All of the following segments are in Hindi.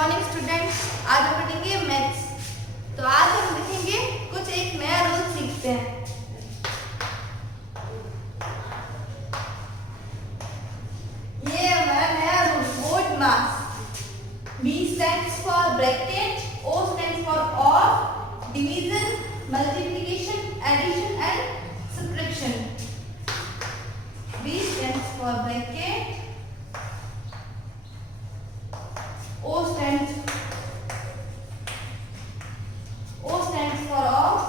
Morning students. आज हम पढ़ेंगे मैथ्स। तो आज हम लिखेंगे कुछ एक नया रूल सीखते हैं। ये हमारा नया rule board mass. B stands for bracket, O stands for OR, division, multiplication, addition and subtraction. B stands for bracket, O stands for off,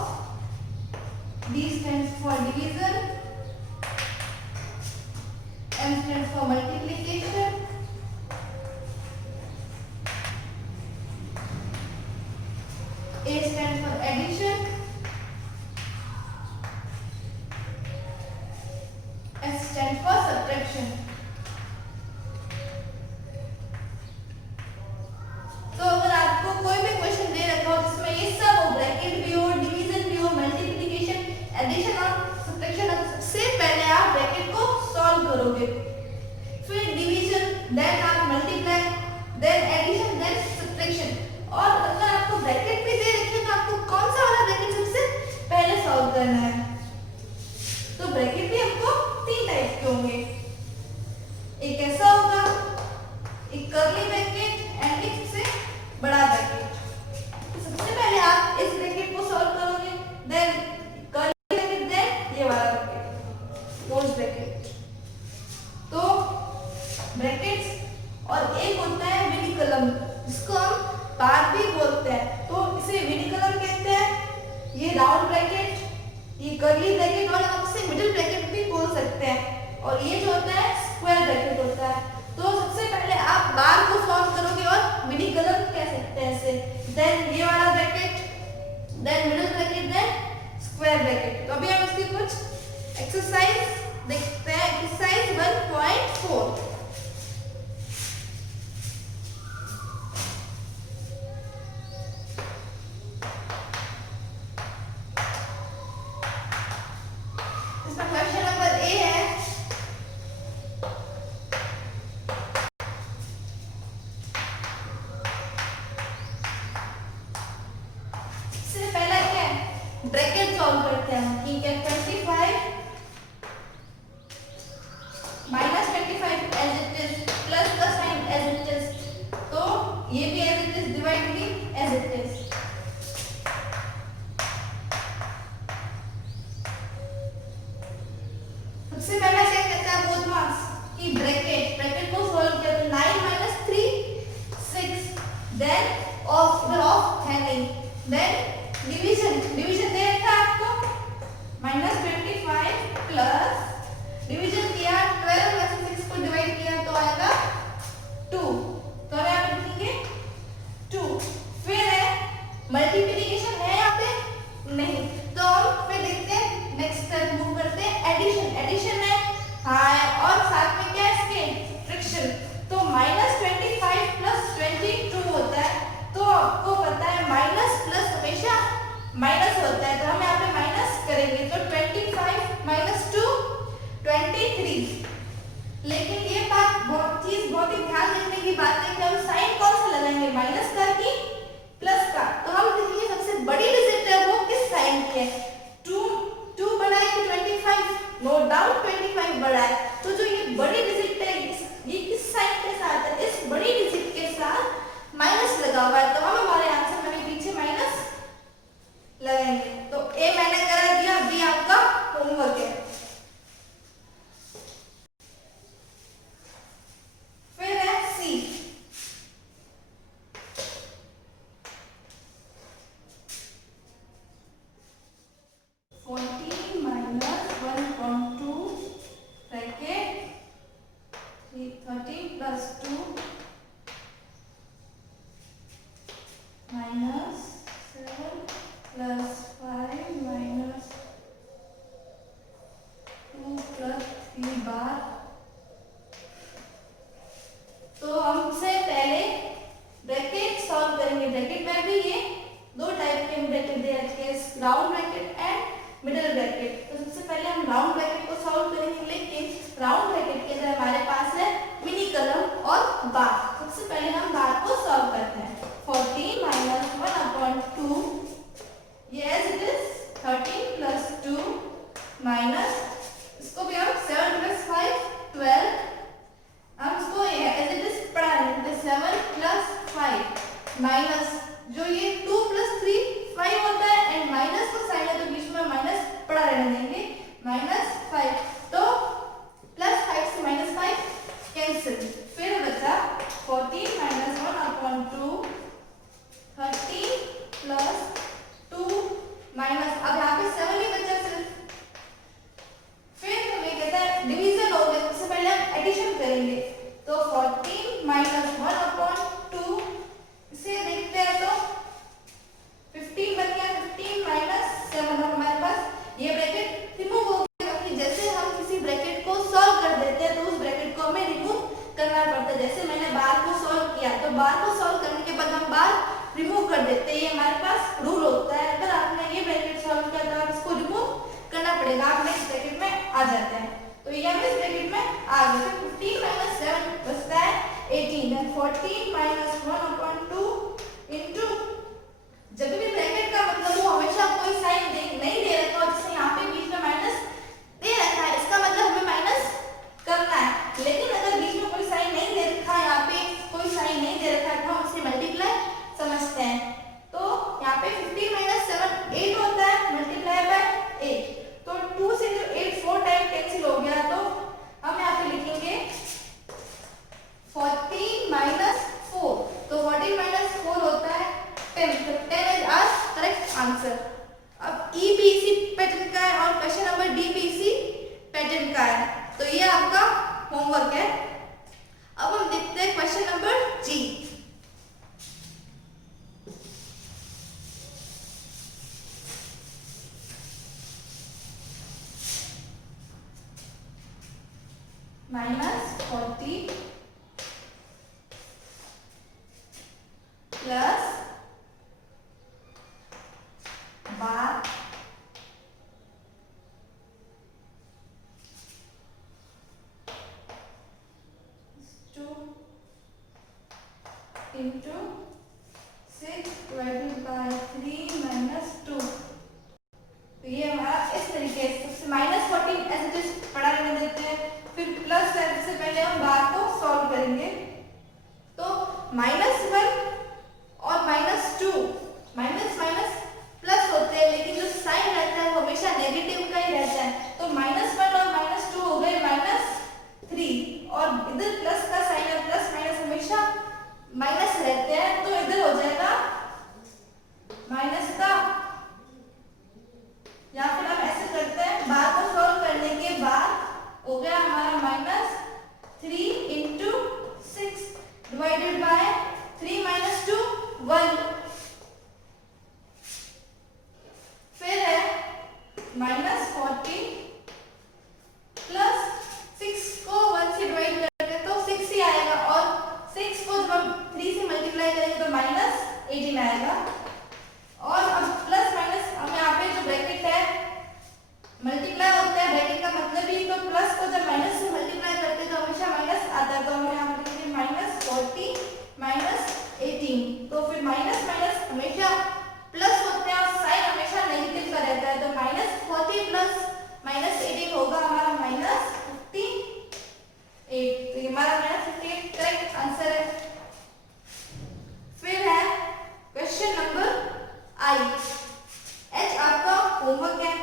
D stands for division, M stands for multiplication, A stands for addition, S stands for subtraction. तो अगर आपको कोई भी क्वेश्चन दे रखा हो जिसमें ये सब हो, ब्रैकेट भी हो, डिवीजन भी हो, मल्टीप्लिकेशन, एडिशन और सब्ट्रैक्शन, सबसे पहले आप ब्रैकेट को सॉल्व करोगे, फिर डिवीजन, देन आप multiply, then addition, then subtraction. और अगर आपको ब्रैकेट भी दे रखे तो आपको कौन सा वाला ब्रैकेट सबसे पहले सॉल्व करना है। तो ब्रैकेट भी हमको तीन टाइप के होंगे, एक ऐसा होगा, एक कर्ली ब्रैकेट एंड एक से बड़ा ब्रैकेट। तो सबसे पहले आप इस ब्रैकेट को सॉल्व करोगे, देन कर्ली ब्रैकेट, देन ये वाला ब्रैकेट, क्लोज ब्रैकेट। तो ब्रैकेट्स और एक होता है विडिकलम, जिसको हम बार भी बोलते हैं। तो इसे विडिकलम कहते हैं। ये राउंड ब्रैकेट, ये कर्ली ब्रैकेट और हम इसे मिडिल ब्रैकेट भी बोल सकते हैं। और ये जो होता है स्क्वायर ब्रैकेट होता है। तो सबसे पहले आप बार को सॉल्व करोगे और विडिकलम कह सकते हैं इसे, देन ये वाला bracket, then middle bracket, then square bracket. तो अभी हम इसकी कुछ एक्सरसाइज देखते हैं। एक्सरसाइज 1.4। इसमें क्वेश्चन नंबर ए है, सबसे पहला क्या है, ब्रैकेट सॉल्व करते हैं। ठीक है, 25 minus 25 as it is, plus का साइन एज इट इज, तो ये भी एज इट इज, डिवाइड भी एज इट इज। सबसे पहला क्या कहता है बोथ मास कि ब्रैकेट को सॉल्व किया तो 9 माइनस 3 6, देन ऑफ है नहीं, देन डिवीजन दे रखा है आपको, माइनस 25 प्लस डिवीजन किया 12 में से 6 को डिवाइड किया तो आएगा 2। तो हम यहाँ पे लिखेंगे 2। फिर है मल्टीप्लिकेशन है यहाँ पे नहीं, तो हम फिर देखते हैं नेक्स्ट स्टेप मूव करते हैं, एडिशन है हाँ, और साथ में क्या है इसके सब्ट्रैक्शन। तो माइनस 25 प्लस 22 होता है। तो आपको पता है माइनस प्लस हमेशा माइनस होता है, तो हम यहाँ पे माइनस करेंगे। तो 25 माइनस 2 23। लेकिन ये बात बहुत ही ध्यान रखने की बात है कि हम साइन कौन सा लगाएंगे, माइनस का कि प्लस का। तो हम देखिए सबसे बड़ी डिजिट है वो किस साइन की है, 2 बड़ा है कि 25, नो डाउट 25 बड़ा है। तो जो ये बड़ी डिजिट है ये किस साइन के साथ है, इस बड़ी डिजिट के साथ माइनस लगा हुआ है। तो हम हमारे आंसर में पीछे माइनस लगाएंगे। तो ए मैंने करा दिया, बी आपका होमवर्क है। फिर है सी, करेंगे। तो 14 माइनस 1/2 इसे देखते हैं तो 15 बन गया। 15 माइनस 7 और हमारे पास ये ब्रैकेट रिमूव हो गया, क्योंकि जैसे हम किसी ब्रैकेट को सॉल्व कर देते हैं तो उस ब्रैकेट को हमें रिमूव करना पड़ता है। जैसे मैंने बार को सॉल्व किया तो बार को सॉल्व करने के बाद हम बार रिमूव कर देते हैं, ये हमारे पास रूल होता है। अगर आपने ये ब्रैकेट सॉल्व किया तो आप इसको रिमूव करना पड़ेगा, आप नेक्स्ट ब्रैकेट में आ जाते हैं। तो ये हम इस ब्रैकेट में आ गए। 15 माइनस 7 बचता है 18, देन 14 माइनस 1/2 इनटू, जब भी ब्रैकेट का मतलब वो हमेशा कोई साइन नहीं दे रखा हो, जैसे यहाँ पे बीच में माइनस दे रखा है, इसका मतलब हमें माइनस करना है। लेकिन अगर बीच में कोई साइन नहीं दे रखा है, यहाँ पे कोई साइन नहीं दे रखा है, तो हम इसे मल्टीप्लाई समझते हैं। तो यहाँ पे 15 माइनस 7 8 होता है, मल्टीप्लाई बाय 8। तो 2 से जो 8 4 टाइम कैंसिल हो गया, तो हम यहाँ पे लिखेंगे 14 माइनस 4। तो 14 माइनस 4 होता है 10। तो 10 इज आवर करेक्ट आंसर। अब ई भी इसी पैटर्न का है और क्वेश्चन नंबर डी भी इसी पैटर्न का है, तो ये आपका होमवर्क है। अब हम देखते हैं question number ji. -40 plus 12 into 6 divided by 3 minus 2। तो ये हमारा इस तरीके से -14 ऐसे जस्ट पढ़ा रहने देते हैं, फिर प्लस से पहले हम बार को सॉल्व करेंगे। तो -1 और -2 माइनस माइनस प्लस होते हैं, लेकिन जो साइन रहता है वो हमेशा नेगेटिव का ही रहता है। तो -1 और -2 हो गए -3, और इधर प्लस का साइन है, प्लस माइनस हमेशा माइनस रहते हैं, तो इधर हो जाएगा माइनस का, या फिर हम ऐसे करते हैं, बार को सॉल्व करने के बाद हो गया हमारा -3 इंटू 6 डिवाइडेड बाय 3 माइनस 2 1। फिर है -40 प्लस 6 को 1 से डिवाइड करेंगे तो 6 ही आएगा, और 6 को जब हम 3 से मल्टीप्लाई करेंगे तो -18 आएगा। और अब प्लस माइनस हम यहाँ पे जो ब्रैकेट है मल्टीप्लाई होता है, ब्रैकेट का मतलब ही, तो प्लस को जब माइनस से मल्टीप्लाई करते हैं तो हमेशा माइनस आता है। तो हम यहाँ पे लिखेंगे -40 -18। तो फिर माइनस माइनस हमेशा प्लस होते हैं और साइन हमेशा नेगेटिव का रहता है। तो -40 प्लस -18 होगा हमारा -58। तो ये हमारा -58 करेक्ट आंसर है। फिर है क्वेश्चन नंबर आई। एच आपका होमवर्क है।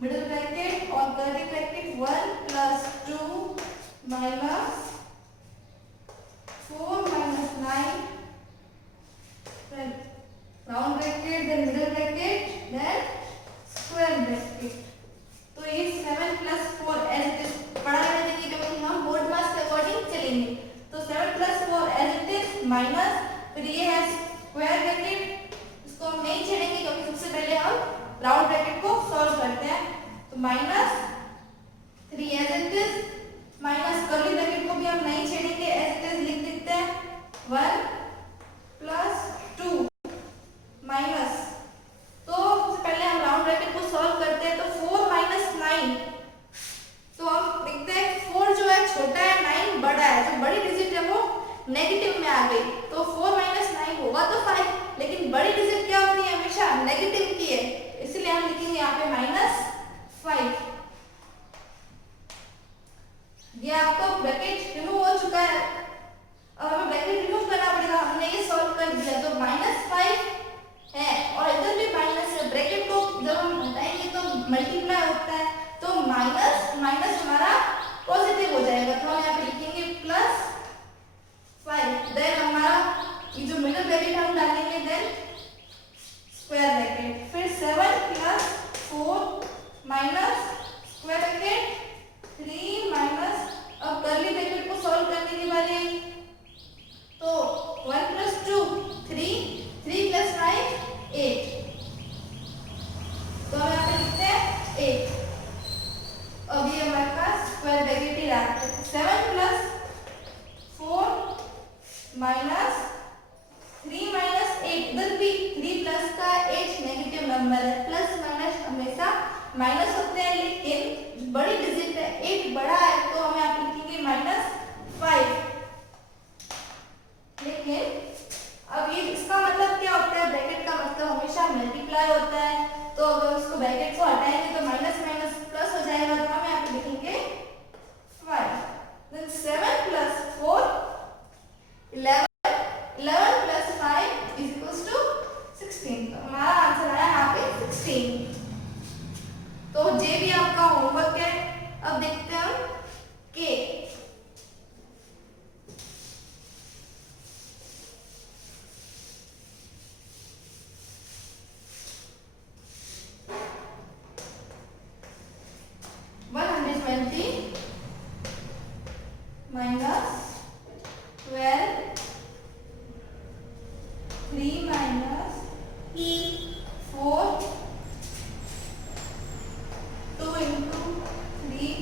मिडिल ब्रैकेट और curly bracket 1 plus 2 minus 4 minus 9, then round bracket, then middle bracket, then square bracket. तो ये 7 प्लस 4 एज इट इज पढ़ा रहने देंगे, क्योंकि हम बोर्ड मास के अकॉर्डिंग चलेंगे। तो 7 plus 4 as it is minus, फिर ये है स्क्वायर ब्रैकेट, इसको हम नहीं छेड़ेंगे क्योंकि सबसे पहले हम राउंड ब्रैकेट को सॉल्व करते हैं। तो -3 as it is, minus curly bracket को भी हम नहीं छेड़ेंगे, एज इट इज लिख देते हैं 1 प्लस 2 माइनस। तो सबसे पहले भी 3 प्लस का 8 नेगेटिव नंबर है, प्लस माइनस हमेशा माइनस होते हैं, लेकिन बड़ी डिजिट है 8 बड़ा है तो हम यहाँ पे लिखेंगे -5। लेकिन अब ये इसका मतलब क्या होता है, ब्रैकेट का मतलब हमेशा मल्टीप्लाई होता है, तो अगर उसको ब्रैकेट को हटाएंगे तो माइनस माइनस प्लस हो जाएगा, तो हम यहाँ पे लिखेंगे 5। Then 7 plus 4 11, 11 plus 5 is equals to 16। तो हमारा आंसर आया यहाँ पे 16। तो ये भी आपका होमवर्क है। अब देखते हैं हम के। Minus 12 3 minus 4 2 into 3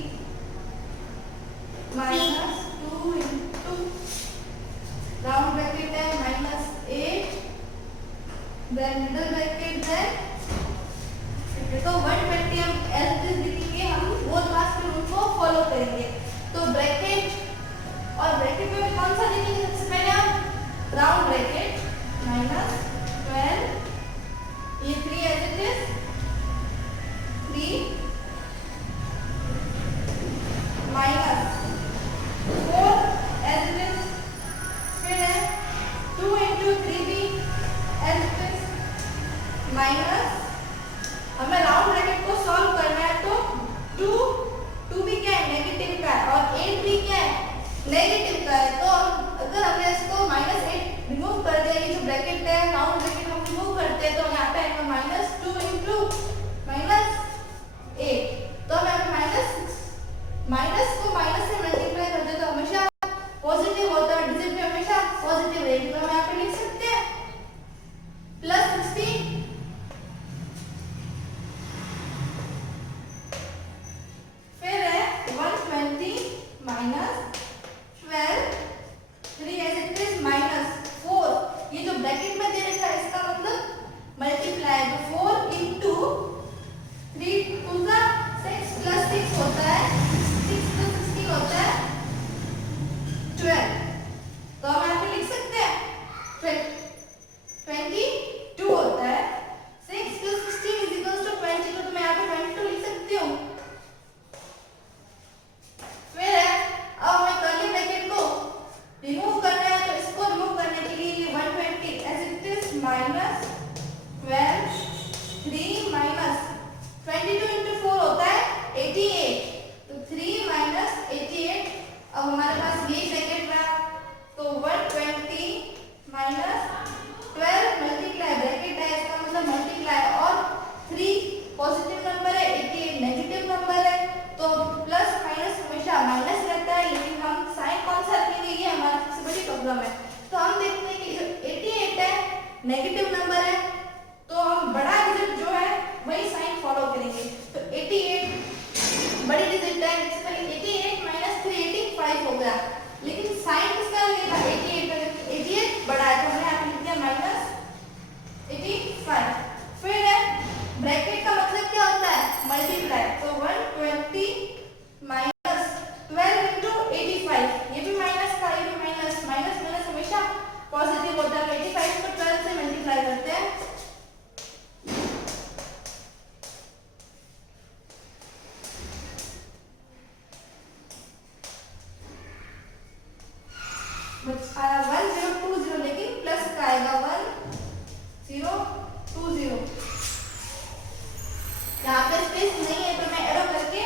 minus 2 into round bracket है -8 देन मिडल ब्रैकेट है। तो 120 हम एज दिस लिखेंगे, हम बोथ मास के रूल को फॉलो करेंगे। तो ब्रैकेट और ब्रैकेट में कौन सा लिखेंगे, सबसे पहले हम राउंड ब्रैकेट -12 ये 3 as it is 3 minus 4 as it is, फिर है 2 into 3b as it is minus, हमें राउंड ब्रैकेट को सॉल्व करना है तो 2 भी क्या है नेगेटिव का है और 8 भी क्या है नेगेटिव का है। तो अगर हमने इसको -8 रिमूव कर दिया, ये जो ब्रैकेट है राउंड ब्रैकेट हम रिमूव करते हैं तो यहाँ पे आएगा -2 इंटू -8, तो हम यहाँ पे माइनस को माइनस से मल्टीप्लाई करते हैं तो हमेशा पॉजिटिव होता है, डिजिट भी हमेशा पॉजिटिव रहेगी, तो हम यहाँ पे लिख सकते हैं +16। फिर है 120 माइनस 12 3 एज इट इज -4, ये जो ब्रैकेट में दे रखा है इसका मतलब मल्टीप्लाई, तो 4 इंटू 3 2 का 6 प्लस 6 होता है 6 तो 16 होता है 12, तो हम यहाँ पे लिख सकते हैं 22 होता है 6 प्लस 16 इज इक्वल टू 22, तो मैं यहाँ पे 22 लिख सकती हूँ। फिर है अब हमें कर्ली ब्रैकेट को रिमूव करना है, तो इसको रिमूव करने के लिए 120 as it is -12 3 minus 22 into 4 होता है 88, तो 3 माइनस 88, अब हमारे पास ये ब्रैकेट रहा, तो 120 माइनस 12 मल्टीप्लाई ब्रैकेट है इसका मतलब मल्टीप्लाई, और 3 पॉजिटिव नंबर है 88 नेगेटिव नंबर है, तो प्लस माइनस हमेशा माइनस रहता है, लेकिन हम साइन कौन सा रखेंगे ये हमारी सबसे बड़ी प्रॉब्लम है। तो हम देखते हैं कि जो 88 है नेगेटिव नंबर है, तो हम बड़ा डिजिट जो है वही साइन फॉलो करेंगे, तो 88 बड़ी डिजिट है, इससे पहले 88 माइनस 3 85 हो गया, लेकिन साइन किसका लगेगा 88 बड़ा है, तो हमने यहाँ पे लिख दिया -85। फिर है ब्रैकेट का मतलब क्या होता है मल्टीप्लाई, तो 120 माइनस 12 इंटू 85, ये भी माइनस का, ये भी माइनस, माइनस माइनस हमेशा पॉजिटिव होता है, 85 को 12 से मल्टीप्लाई करते हैं, आया 1020, लेकिन प्लस का आएगा 1020, यहाँ पे स्पेस नहीं है तो मैं एरो करके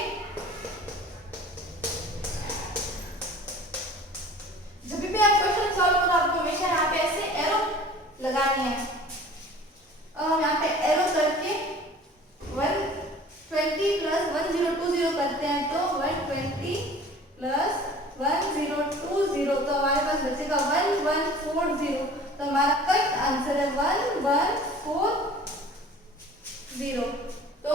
जब भी आप क्वेश्चन सॉल्व करो आपको हमेशा यहाँ पे ऐसे एरो लगानी है। अब हम यहाँ पे एरो करके 120 प्लस 1020 करते हैं, तो 120 प्लस 1020, तो हमारे पास बचेगा 1140, तो हमारा करेक्ट आंसर है 1140। तो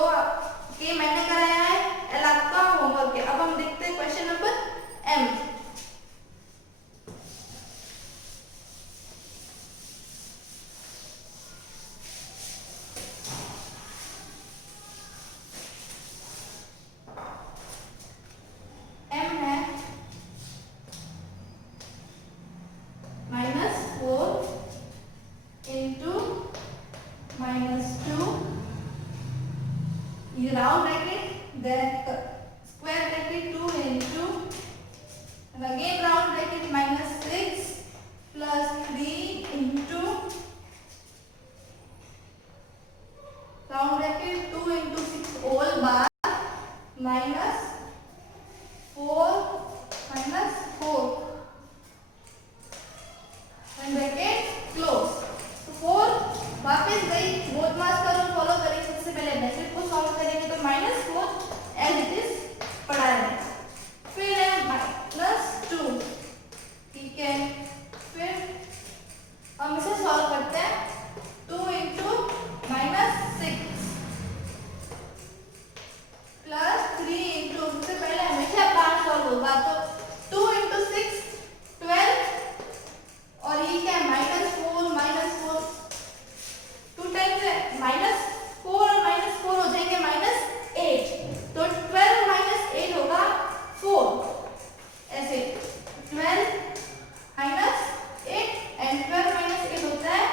ये मैंने कराया है, एल आपका होमवर्क है। अब हम देखते हैं question number M. minus 2, round bracket, then square bracket 2 into, and again round bracket minus 6 plus 3 into round bracket 2 into 6 whole bar minus 4 minus 4 and bracket close. तो 4 वापस गई बोथ मास का रूल फॉलो करेंगे। सबसे पहले ब्रैकेट को सॉल्व करेंगे तो -4 एज इट इज पड़ा है, फिर है -2, ठीक है। फिर हम इसे सॉल्व करते हैं 2 into -6 प्लस 3 into, सबसे पहले हमेशा बार सॉल्व होगा तो 2 into 6 12 और ये क्या है -4 2 टाइम्स है -4 और -4 हो जाएंगे -8 तो 12 -8 होगा 4, ऐसे 12 -8 एंड 12 -8 होता है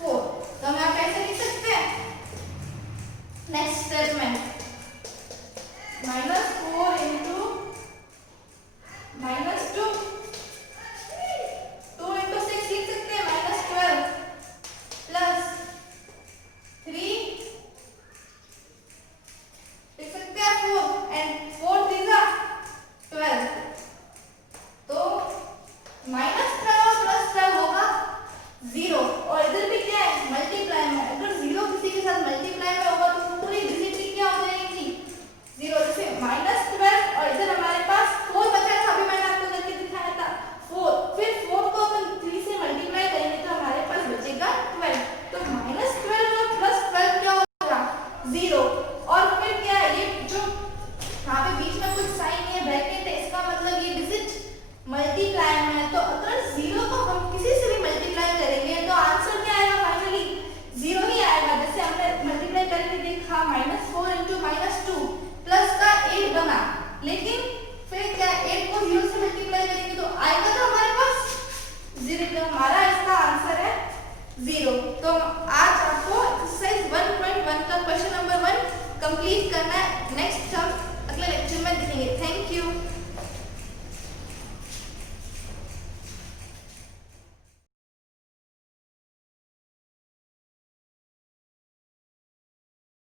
4। तो हम यहाँ कैसे लिख सकते हैं नेक्स्ट स्टेप में -4 into -2 2 into 6 लिख सकते हैं -12 प्लस 3 लिख सकते हैं 4 एंड 4 3 12 तो -12 और +12 होगा 0 और इधर भी क्या है मल्टीप्लाई में, अगर 0 किसी के साथ मल्टीप्लाई में होगा तो पूरी डिजिट क्या हो जाएगी 0, जैसे -12 और इधर हमारे पास 4 बचा था, अभी मैंने आपको करके दिखाया था 4, फिर 4 को अपन 3 से मल्टीप्लाई करेंगे तो हमारे पास बचेगा 12, तो -12 और +12 क्या होगा 0 और फिर क्या है ये जो यहाँ पे बीच में कुछ साइन है ब्रैकेट है, इसका मतलब ये डिजिट मल्टीप्लाई में है, तो अगर 0 को हम किसी से भी मल्टीप्लाई करेंगे तो आंसर क्या आएगा फाइनली 0 ही आएगा। जैसे हमने मल्टीप्लाई करके देखा -4 into -2 प्लस का 8 बना, लेकिन फिर क्या